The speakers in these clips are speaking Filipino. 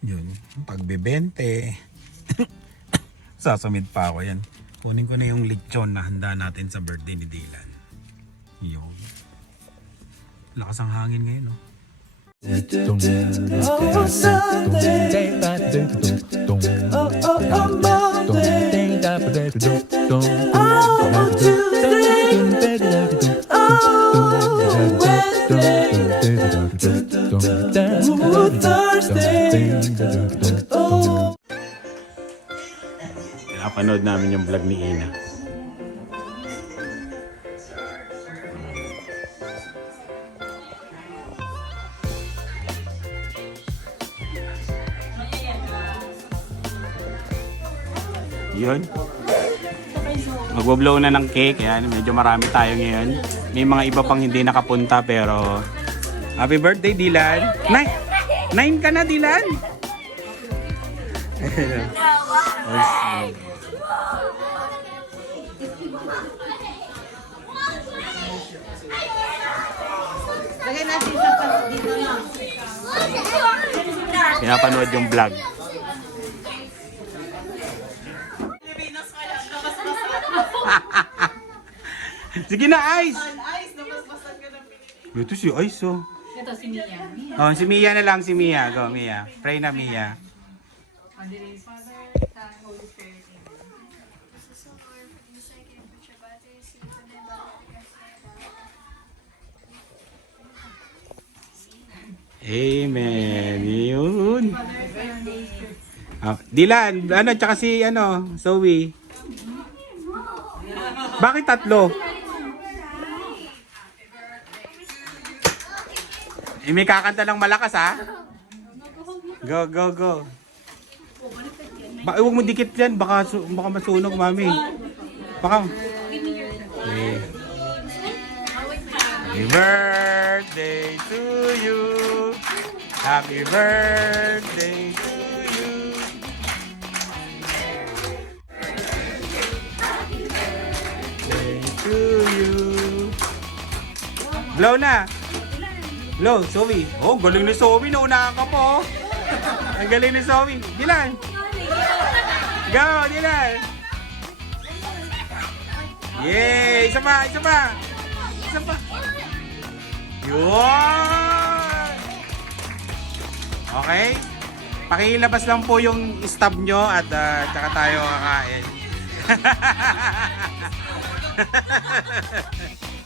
Yun, pagbebente. Sasamid pa ako yan. Kunin ko na yung lechon na handa natin sa birthday ni Dylan. Yun. Lakas ang hangin ngayon, no? Pinapanood namin yung vlog ni Ina. Yun. Magbo-blow na ng cake. Yan, medyo marami tayo ngayon. May mga iba pang hindi nakapunta pero Happy birthday, Dylan. Nine, nine ka na, Dylan. Lagay natin sa dito na. Pinapanood yung vlog. Sige na, Ice! Ito si Ice, oh. Ito si Mia. Oh, si Mia na lang, si Mia. Go, Mia. Pray na, Mia. On the name of Father, Son, Holy Spirit. Amen. Yun. Ah, Dylan, ano, tsaka si, ano, Zoe. Bakit tatlo? Eh, may kakanta ng malakas, ha? Go, go, go. Ba, huwag mo dikit yan. Baka, su- baka masunog, mami. Baka... Okay. Happy birthday to you. Happy birthday to you. Birthday to you. Blow na. Blow, Zoe. Oh, galing ni Zoe. Naunahan ka po. Ang galing ni Zoe. Dilan. Go, Dilan. Yay! Isa pa, isa pa. Isa pa. Yun! Okay? Pakilabas lang po yung stab nyo at uh, tsaka tayo kakain.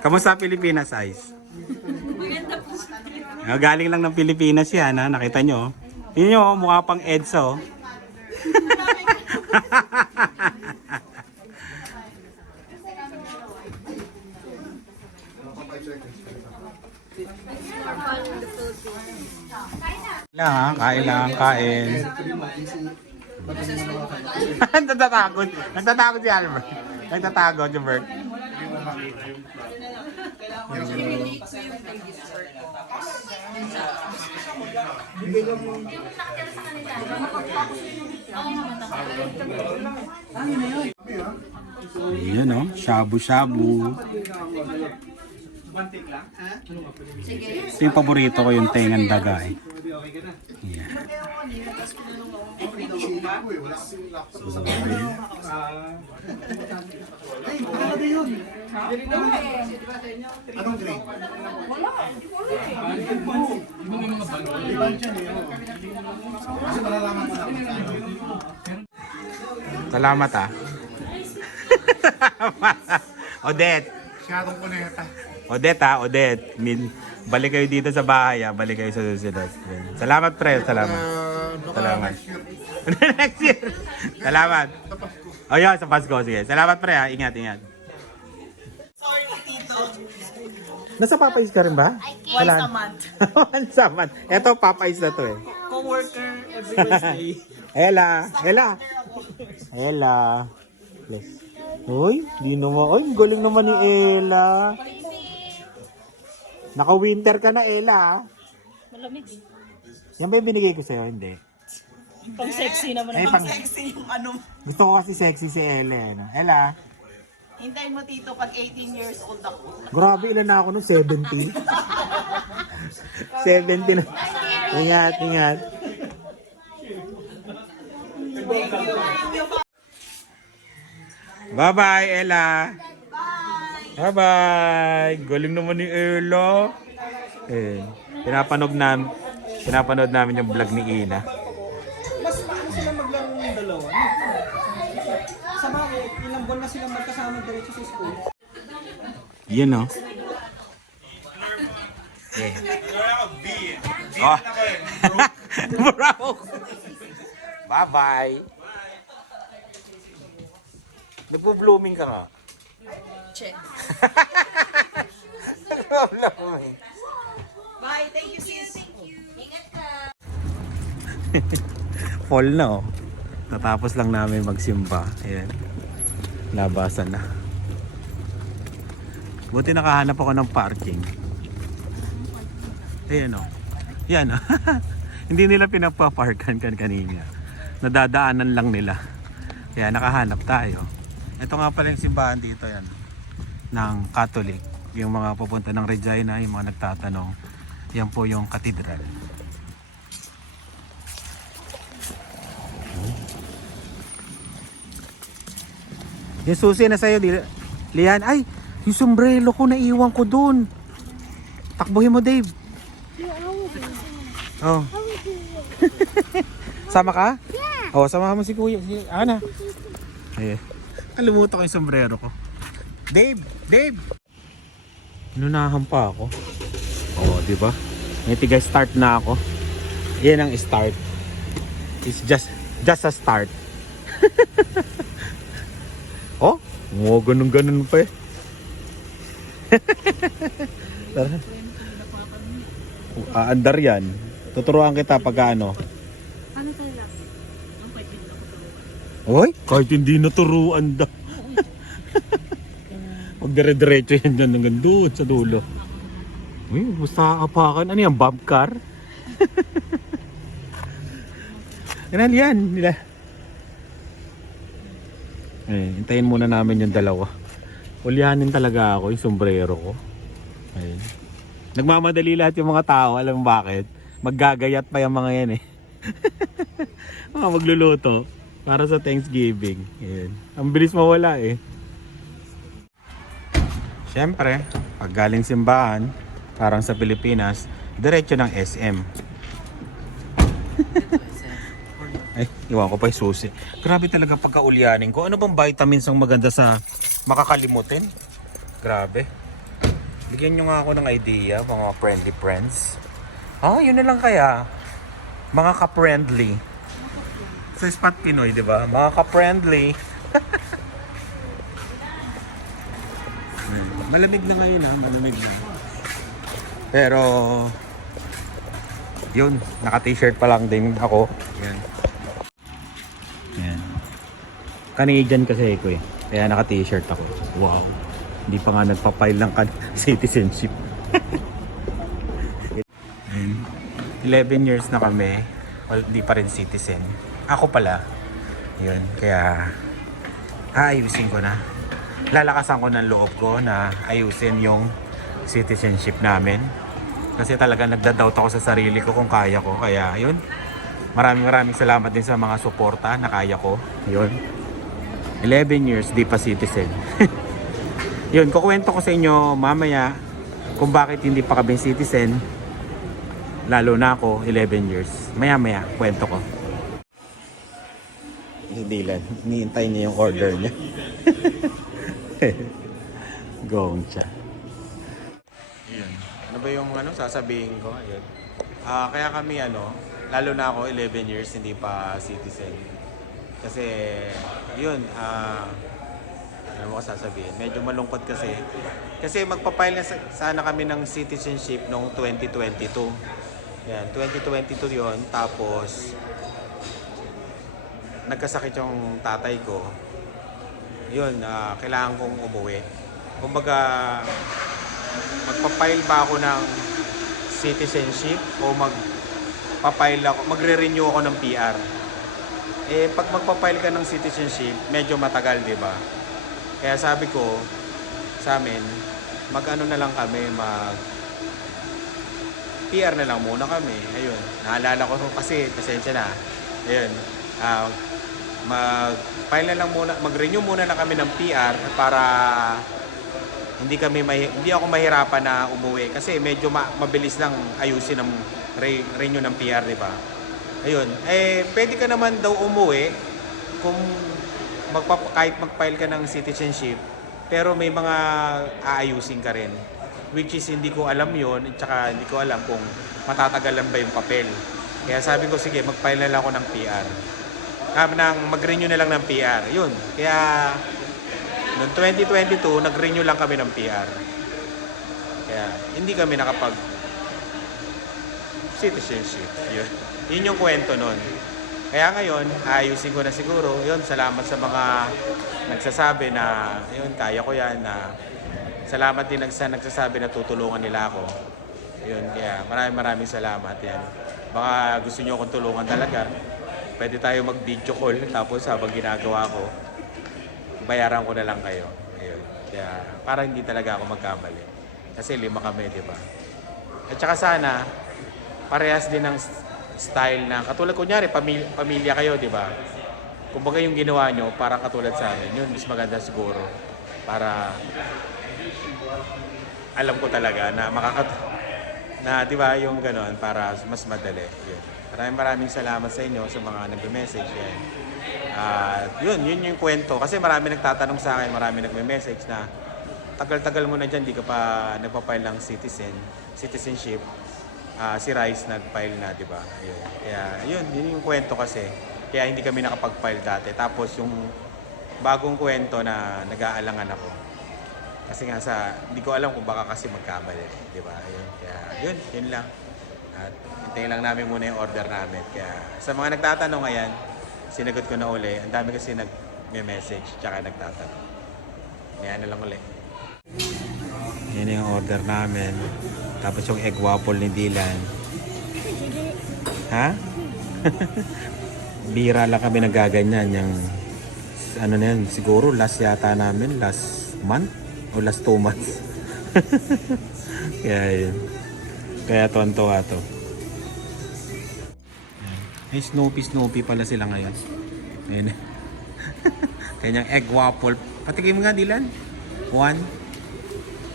Kamusta Pilipinas, Ice? Ah, Galing lang ng Pilipinas yan, ha? Nakita nyo? Yun nyo, oh, mukha pang EDSA, oh. lang ha, kain. Nagtatakot. Nagtatakot si Albert. Nagtatakot si Bert. Ayan o, shabu-shabu. Ito yung paborito ko yung tengan daga eh. Ayan. Salamat ah. Odette. Masyadong kuneta. Odette ha, Odette. Min, balik kayo dito sa bahay ha. Balik kayo sa susunod. Salamat pre, salamat. Uh, Salamat. Next year. Salamat. O yun, sa Pasko. Sige. Salamat pre ha. Ingat, ingat. Nasa Popeyes ka rin ba? Once a month. Once a month. Ito, Popeyes na to eh. Co-worker every Wednesday. Ella, Ella. Ella. Bless. Uy, di naman. Uy, galing naman ni Ella. Naka-winter ka na, Ella. ah. Malamig eh. Yan ba yung binigay ko sa'yo? Hindi. Pang sexy naman. Eh, pang, Sexy yung ano. gusto ko kasi sexy si Ella. eh, no? Ella, Hintayin mo tito pag 18 years old ako. grabe ilan na ako nung 70. 70 na. Ingat, ingat. Bye-bye, Ella. Bye-bye. Galing naman ni Ella. Eh, pinapanood namin, pinapanood namin yung vlog ni Ina. Mas maano sila maglaro ng dalawa. Sa bakit, ilang buwan na silang magkasama diretso sa school. Yan o. Eh. Oh. Bravo. Bye-bye. Nagpo-blooming ka nga. Check. Bye, thank you sis. Fall na oh. Lang namin magsimba. Ayan. Labasan na. Buti nakahanap ako ng parking. Ayan oh. Yan oh. Hindi nila pinapaparkan kan kanina. Nadadaanan lang nila. Kaya nakahanap tayo. Ito nga pala yung simbahan dito yan. Ng Catholic. Yung mga pupunta ng Regina, yung mga nagtatanong. Yan po yung katedral. Yung susi na sa'yo, Lian. Ay, yung sombrero ko naiwan ko dun. Takbuhin mo, Dave. Oh. Sama ka? Yeah. Oh, sama mo si Kuya, si Ana. Ay, kalimutan ko yung sombrero ko. Dave, Dave. Nunahan pa ako. Oh, di ba? May tiga start na ako. Yan ang start. It's just just a start. Oh, mo ganun ganun pa eh. Tara. Aandar yan. Tuturuan kita pag ano. Ano kaya? Oy, kahit hindi naturuan da. Pag dire-diretso yan dyan hanggang doon sa dulo. Uy, basta apakan. Ano yan, bobcar? Ganun yan, nila. Eh, hintayin muna namin yung dalawa. Ulyanin talaga ako yung sombrero ko. Ayun. Nagmamadali lahat yung mga tao, alam mo bakit? Maggagayat pa yung mga yan eh. mga magluluto para sa Thanksgiving. Ayun. Ang bilis mawala eh. Siyempre, pag galing simbahan, parang sa Pilipinas, diretso ng SM. Ay, iwan ko pa yung susi. Grabe talaga pagkaulyanin ko. Ano bang vitamins ang maganda sa makakalimutin? Grabe. Bigyan nyo nga ako ng idea, mga friendly friends. Ah, yun na lang kaya. Mga ka-friendly. Sa Spot Pinoy, di ba? Mga ka-friendly. Malamig na ngayon ha, malamig na. Pero, yun, naka-t-shirt pa lang din ako. Yan. Yan. Canadian kasi ako eh. Kaya naka-t-shirt ako. Wow. Hindi pa nga nagpa-file ng citizenship. Ayun. 11 years na kami. Well, di pa rin citizen. Ako pala. Yun. Kaya aayusin ko na. Lalakasan ko ng loob ko na ayusin yung citizenship namin. Kasi talaga nagda-doubt ako sa sarili ko kung kaya ko. Kaya yun. Maraming maraming salamat din sa mga suporta na kaya ko. Yun. 11 years, di pa citizen. Yun, kukwento ko sa inyo mamaya kung bakit hindi pa kami citizen. Lalo na ako, 11 years. Maya maya, kwento ko. Si Dylan, niintay niya yung order niya. Gong siya. Ano ba yung ano, sasabihin ko? Ayun. Ah, kaya kami ano, lalo na ako 11 years hindi pa citizen. Kasi yun, ah ano mo sasabihin? Medyo malungkot kasi. Kasi magpapile na sa- sana kami ng citizenship noong 2022. Yan, 2022 yon Tapos, nagkasakit yung tatay ko. Yun, ah, kailangan kong umuwi. Kumbaga, magpa-file ba ako ng citizenship o magpa-file ako, magre-renew ako ng PR. Eh, pag magpa-file ka ng citizenship, medyo matagal, di ba? Kaya sabi ko, sa amin, mag-ano na lang kami, mag PR na lang muna kami. Ayun, naalala ko kasi, pasensya na. Ayun, ah, mag-file na lang muna, mag-renew muna na kami ng PR para hindi kami mahi- hindi ako mahirapan na umuwi kasi medyo ma- mabilis lang ayusin ng re- renew ng PR, di ba? Ayun, eh pwede ka naman daw umuwi kung magpap- kahit mag-file ka ng citizenship pero may mga aayusin ka rin which is hindi ko alam yon at saka hindi ko alam kung matatagalan ba yung papel. Kaya sabi ko sige, mag-file na lang ako ng PR. Ah, ng mag-renew na lang ng PR. Yun. Kaya noong 2022, nag-renew lang kami ng PR. Kaya hindi kami nakapag citizenship. Yun. Yun yung kwento nun. Kaya ngayon, ayusin ko na siguro. Yun, salamat sa mga nagsasabi na, yun, kaya ko yan, na salamat din nagsa, nagsasabi na tutulungan nila ako. Yun, kaya maraming maraming salamat yan. Baka gusto nyo akong tulungan talaga. Pwede tayo mag-video call tapos habang ginagawa ko, bayaran ko na lang kayo. Ayun. Kaya para hindi talaga ako magkamali. Kasi lima kami, di ba? At saka sana, parehas din ng style na, katulad kunyari, pamilya, pamilya kayo, di ba? Kumbaga yung ginawa nyo, para katulad sa amin, yun, mas maganda siguro. Para alam ko talaga na makakat na di ba yung ganon para mas madali yun. Maraming maraming salamat sa inyo sa mga nagme-message yan. At yun yun yung kwento. Kasi marami nagtatanong sa akin marami nagme-message na tagal-tagal mo na dyan di ka pa nagpa-file ng citizen citizenship. Ah, si Rice nag-file na di ba? Ayun. kaya yun yun yung kwento kasi. Kaya hindi kami nakapag-file dati. Tapos yung bagong kwento na nag-aalangan ako. Kasi nga sa, hindi ko alam kung baka kasi magkamali, di ba? Ayun, kaya yun, yun lang. At hintayin lang namin muna yung order namin. Kaya sa mga nagtatanong ayan, sinagot ko na uli. Ang dami kasi nag-message, tsaka nagtatanong. Kaya na lang uli. Yan yung order namin. Tapos yung egg waffle ni Dylan. Ha? Bira lang kami nagaganyan. Yung, ano na yan, siguro last yata namin, last month o last two months. Kaya yun. Kaya tonto to. Ay, Snoopy Snoopy pala sila ngayon. Ayun. Kanyang egg waffle. Patikim nga, Dilan. One.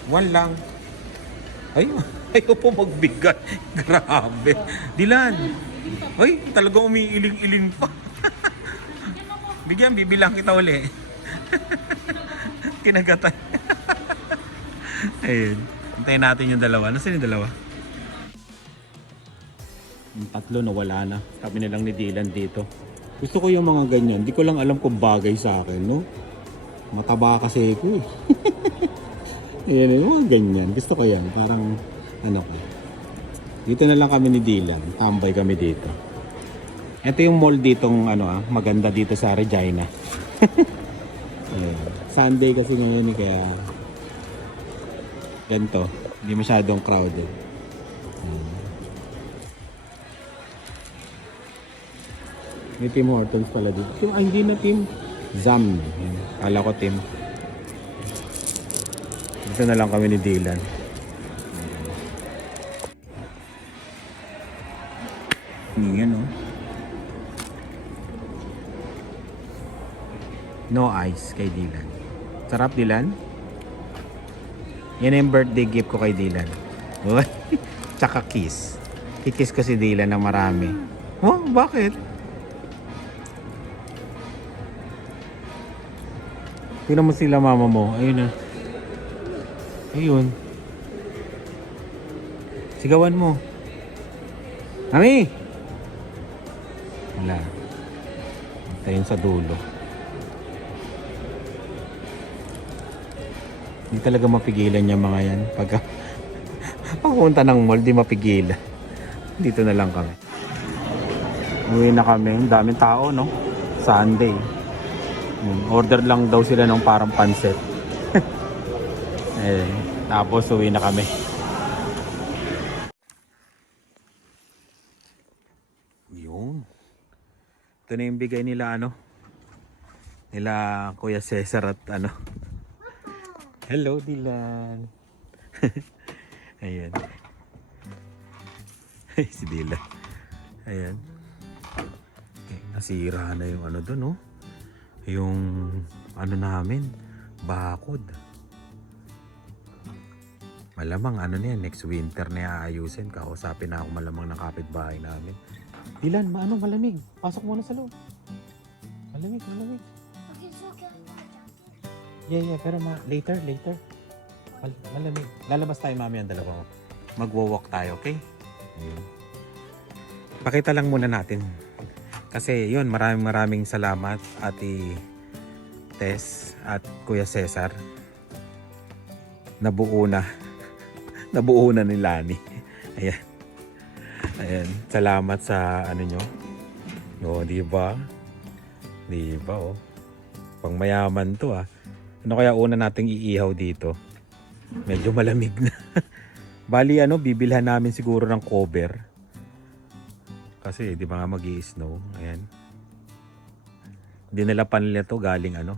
One lang. Ay, ayaw po magbigat. Grabe. Dilan. Ay, talagang umiiling-iling pa. Bigyan, bibilang kita uli. Kinagatan. Ayun. Hintayin natin yung dalawa. Nasaan yung dalawa? Yung tatlo nawala na. Kami na lang ni Dylan dito. Gusto ko yung mga ganyan. Di ko lang alam kung bagay sa akin, no? Mataba kasi ako eh. Ayan, yung mga ganyan. Gusto ko yan. Parang, ano ko. Dito na lang kami ni Dylan. Tambay kami dito. Ito yung mall ditong, ano ah, maganda dito sa Regina. Sunday kasi ngayon eh, kaya ganito. Hindi masyadong crowded. May Tim Hortons pala dito. Tim, ah, hindi na Tim. Zam. Kala ko Tim. Dito na lang kami ni Dylan. Yan oh. No ice kay Dylan. Sarap Dylan? Yan yung birthday gift ko kay Dylan. Tsaka kiss. Kikiss ko si Dylan ng marami. Oh, bakit? Tingnan mo sila mama mo. Ayun na. Ayun. Sigawan mo. Mami! Wala. Tayo sa dulo. Hindi talaga mapigilan yung mga yan. Pagka pagpunta ng mall, di mapigilan. Dito na lang kami. Uwi na kami. Ang daming tao, no? Sunday. Order lang daw sila ng parang pansit. eh, Tapos uwi na kami. Yun. Ito na yung bigay nila ano. Nila Kuya Cesar at ano. Hello Dylan. Ayan. si Dylan. Ayan. Eh, nasira na yung ano doon, oh. Yung ano namin, bakod. Malamang ano na yan, next winter na aayusin. Kausapin na ako malamang ng kapitbahay namin. Dilan, maano malamig. Pasok muna sa loob. Malamig, malamig. Yeah, yeah, pero ma later, later. Mal- malamig. Lalabas tayo mami ang dalawa. Magwo-walk tayo, okay? Ayun. Pakita lang muna natin. Kasi yun, maraming maraming salamat Ate Tess at Kuya Cesar. Nabuo na. Nabuo na ni Lani. Ayan. Ayan. Salamat sa ano nyo. O, di ba? Di ba, oh. Pang mayaman to, ah. Ano kaya una nating iihaw dito? Medyo malamig na. Bali, ano, bibilhan namin siguro ng cover. Kasi, di ba nga mag snow Ayan. Dinala pa nila to galing ano.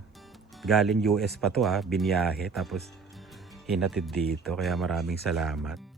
Galing US pa to ha. Biniyahe. Tapos, hinatid dito. Kaya maraming salamat.